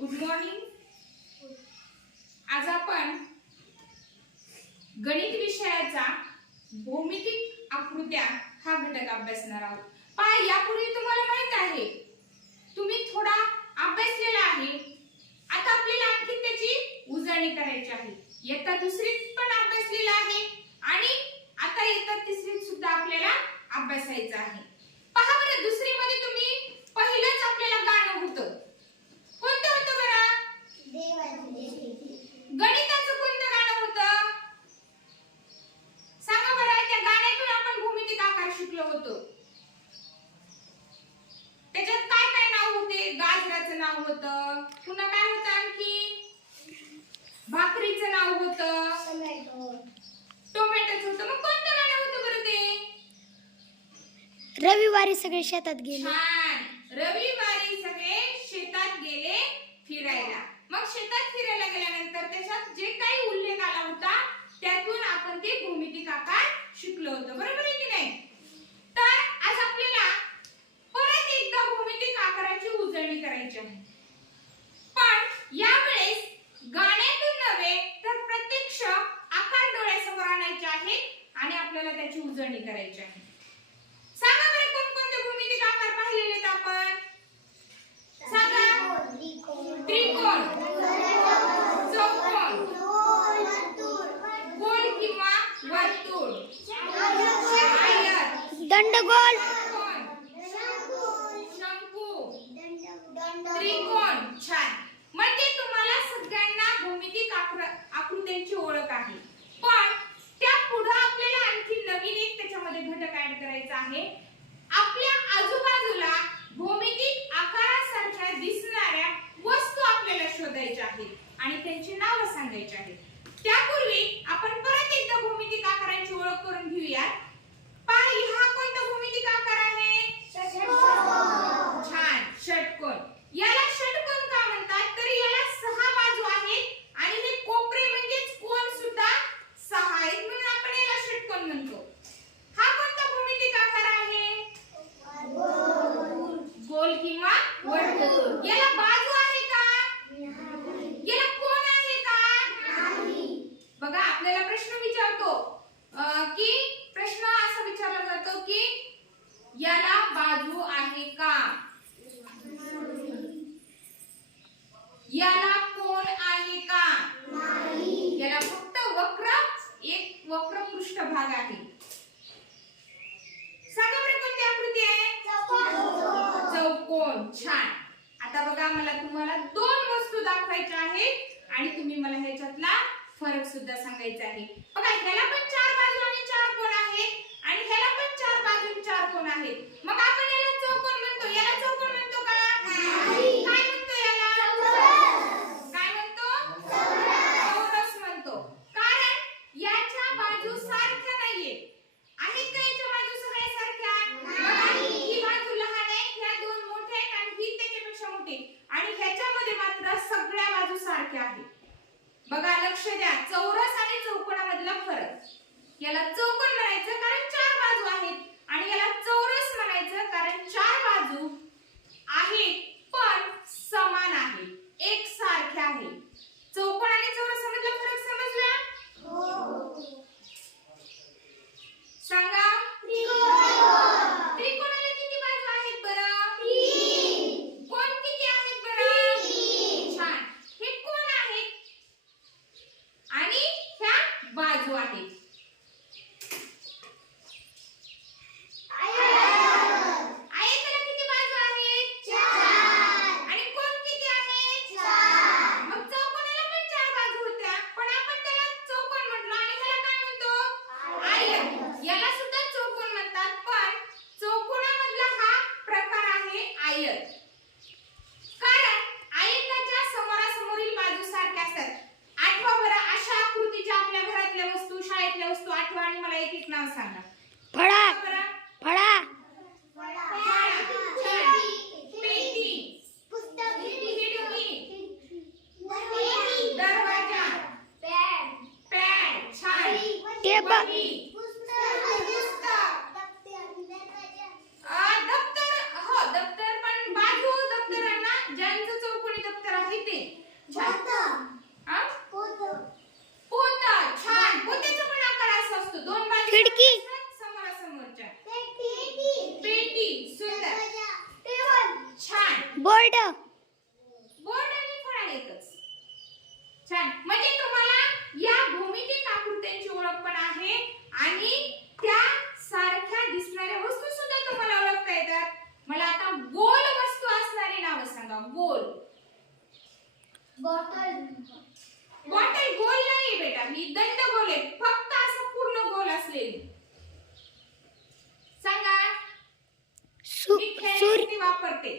Good morning आज आपण गणित विषयाचा भौमितिक आकृत्या हा घटक अभ्यासणार आहोत. पहा यापूर्वी तुम्हाला माहीत आहे तुम्ही थोडा अभ्यासलेला आहे. आता आपल्याला आणखी त्याची उजळणी करायची आहे. इयत्ता दुसरीत पण अभ्यासलेला आहे आणि आता इयत्ता तिसरीत सुद्धा आपल्याला अभ्यासायचा आहे. रविवारी सगळे शेतात गेले. छान. रविवारी सगळे शेतात गेले फिरायला. मग शेतात फिरायला गेल्यानंतर त्याच्यात जे काही उल्लेख आला होता त्यातून आपण ते भूमिती आकार शिकलो होतो. बरोबर आहे की नाही? तर आज आपल्याला परत एकदा भूमिती आकाराची उजळणी करायची आहे. करायचं आहे. आपले वक्र पृष्ठभाग आहे. सांगा बरं कोणती आकृती आहे? चौकोन. छान. आता बघा मला तुम्हाला दोन वस्तू दाखवायच्या आहेत आणि तुम्ही मला ह्याच्यातला फरक सुद्धा सांगायचा आहे. बघा ह्याला पण चार द्या. चौरस आणि चौकोनामधला फरक. याला चौक you at it. वापरते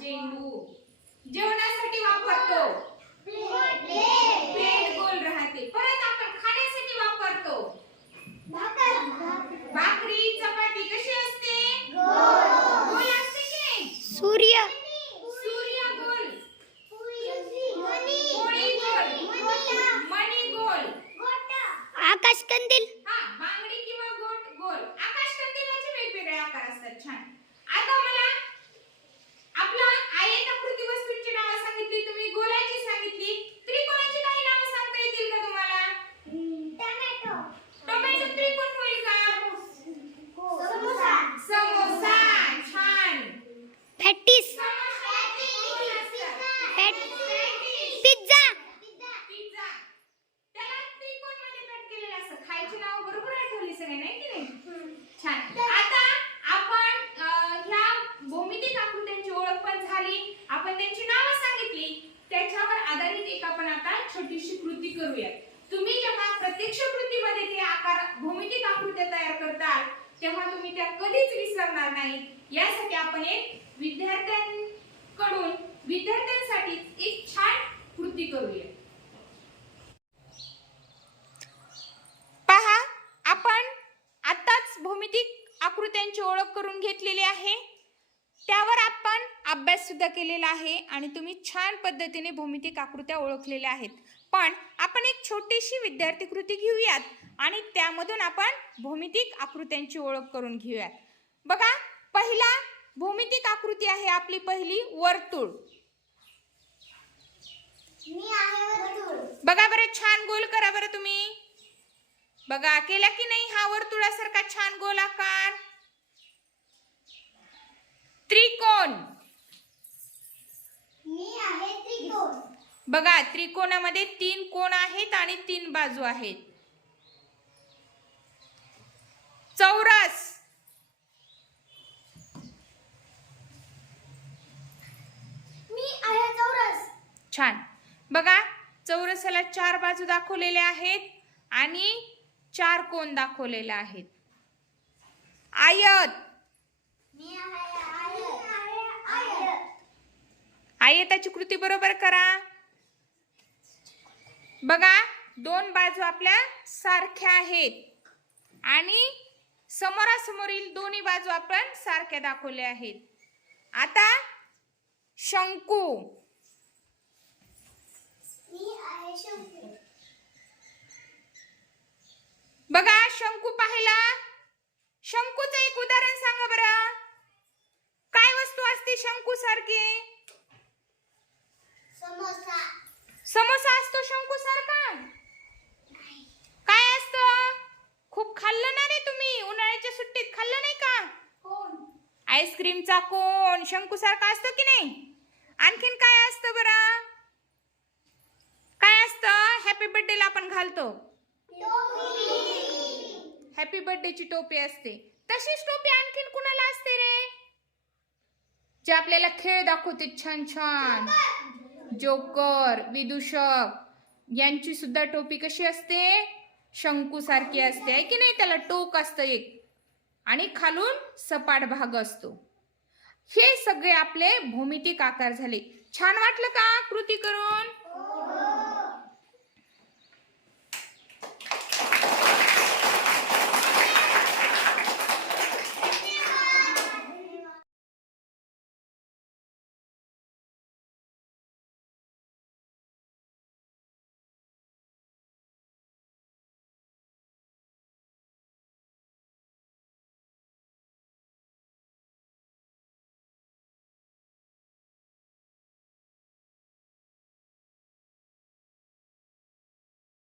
चेंडू जेवणासाठी वापरतो प्लेट गोल राहते परत आपण खाण्यासाठी वापरतो भाकरी चपाती कशी असते गोल असते की नाही सूर्य सूर्य गोल पोळी गोल मणी गोल आकाश कंदील हा बांगडी किंवा गोट गोल आकाश कंदिलाचे वेगवेगळे आकार असतात छान आता मला आपला आयताकृती वस्तूंची नावं सांगितली तुम्ही गोलाची सांगितली त्रिकोणाची काही नावं सांगता येतील का तुम्हाला टोमॅटो त्रिकोण होईल का समोसा छान पॅटीस पॅट पिझ्झा पिझ्झा त्याला त्रिकोणमध्ये कट केलेलं खायची नाव बरोबर आठवली सगळे नाही की नाही? छान. आता आपण ह्या भौमितिक आकृत्यांची ओळख पण झाली. आपण त्यांची नावं सांगितली. त्याच्यावर आधारित एक आपण आता छोटीशी कृती करूया तुम्ही जेव्हा प्रत्यक्ष कृतीमध्ये ते आकार भौमितिक आकृत्या तयार करताल तेव्हा तुम्ही त्या कधीच विसरणार नाही. यासाठी आपण एक विद्यार्थ्यांकडून विद्यार्थ्यांसाठी एक छान कृती करूया पहा आपण आताच भौमितिक आकृत्यांची ओळख करून घेतलेली आहे. त्यावर आपण अभ्यास सुद्धा केलेला आहे आणि तुम्ही छान पद्धतीने भौमितिक आकृत्या ओळखलेल्या आहेत. पण आपण एक छोटीशी विद्यार्थी कृती घेऊयात आणि त्यामधून आपण भौमितिक आकृत्यांची ओळख करून घेऊयात. बघा पहिला भौमितिक आकृती आहे आपली पहिली वर्तुळ. बघा बरं छान गोल करा बरं तुम्ही. बघा केला की नाही हा वर्तुळासारखा छान गोल आकार त्रिकोण. बघा त्रिकोणामध्ये तीन कोण आहेत आणि तीन बाजू आहेत. चौरस. छान. बघा चौरसाला चार बाजू दाखवलेल्या आहेत आणि चार कोण दाखवलेले आहेत? आयत. आयताची कृती बरोबर करा. बघा दोन बाजू आपल्या सारख्या आहेत. आणि समोरासमोरील दोन्ही बाजू आपण सारख्या दाखवल्या आहेत. आता शंकू. बघा शंकू पाहिला. शंकूचं एक उदाहरण सांगा बरं. काय वस्तू असते शंकू सारखी? समोसा. असतो शंकू सारखा? काय असतं? खूप खाल्लं ना रे तुम्ही उन्हाळ्याच्या सुट्टीत खाल्लं नाही का? आईस्क्रीमचा कोण? शंकू सारखा असतो की नाही? आणखीन काय असतं बरं? काय असतं? हॅपी बर्थडेला आपण घालतो. हॅपी बर्थडेची टोपी असते. तशीच टोपी आणखीन कुणाला असते रे? जे आपल्याला खेळ दाखवते छान छान. जोकर विदूषक. यांची सुद्धा टोपी कशी असते? शंकू सारखी असते आहे की नाही? त्याला टोक असतं एक. आणि खालून सपाट भाग असतो. हे सगळे आपले भौमितिक आकार झाले. छान वाटलं का कृती करून?